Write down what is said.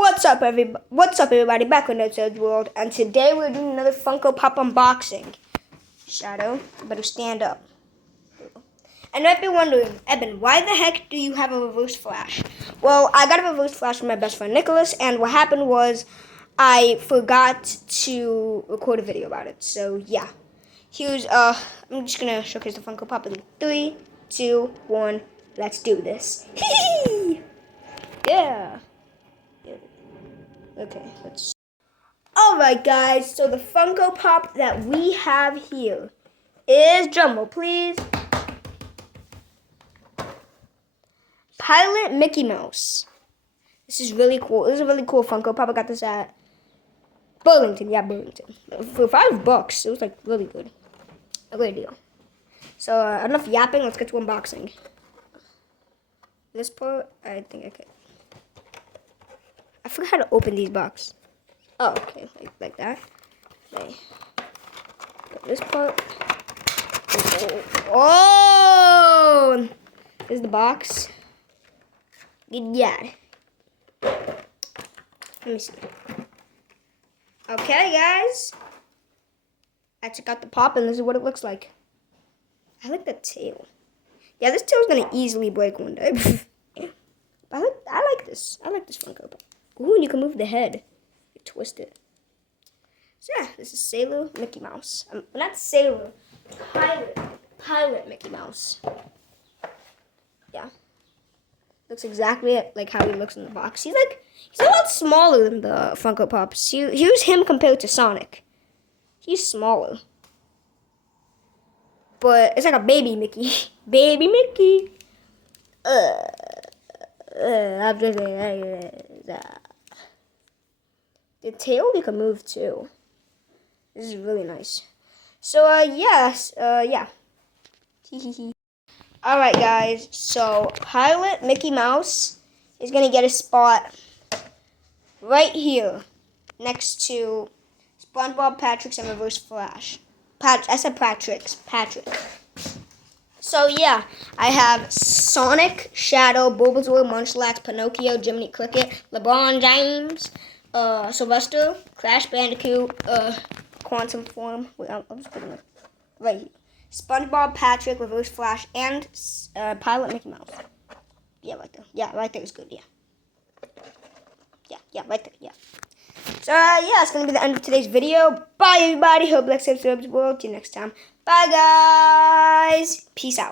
What's up, everybody? Back on Nerd's World, and today we're doing another Funko Pop unboxing. Shadow, you better stand up. And I've been wondering, Eben, why the heck do you have a reverse flash? Well, I got a reverse flash from my best friend Nicholas, and what happened was I forgot to record a video about it. So yeah, here's I'm just gonna showcase the Funko Pop in 3, 2, 1. Let's do this. Yeah. Okay, let's. Alright, guys, so the Funko Pop that we have here is, drumroll please, Pilot Mickey Mouse. This is really cool. This is a really cool Funko Pop. I got this at Burlington. Yeah, Burlington. For $5. It was like really good. A great deal. So, enough yapping. Let's get to unboxing. This part, I think I could. I forgot how to open these boxes. Oh, okay, like that. Okay. Got this part. Oh! Here's the box. Good God. Let me see. Okay, guys. I took out the pop, and this is what it looks like. I like the tail. Yeah, this tail's gonna easily break one day. I like this. I like this Funko Pop. Ooh, and you can move the head. You twist it. So yeah, this is Sailor Mickey Mouse. Not Sailor, Pilot Mickey Mouse. Yeah. Looks exactly like how he looks in the box. He's a lot smaller than the Funko Pops. Here's him compared to Sonic. He's smaller. But it's like a baby Mickey. Baby Mickey. The tail you can move too. This is really nice. So yeah. Alright guys, so Pilot Mickey Mouse is gonna get a spot right here next to SpongeBob, Patrick's, and Reverse Flash. I said Patrick. So yeah, I have Sonic, Shadow, Bulbasaur, Munchlax, Pinocchio, Jiminy Cricket, LeBron James, Sylvester, Crash Bandicoot, Quantum Form. Wait, I'll just put it right here. SpongeBob, Patrick, Reverse Flash, and Pilot Mickey Mouse. Yeah, right there. Yeah, right there is good. Yeah. Yeah, right there. Yeah. So yeah, it's gonna be the end of today's video. Bye, everybody. Hope you like Nerd's World. See you next time. Bye, guys. Peace out.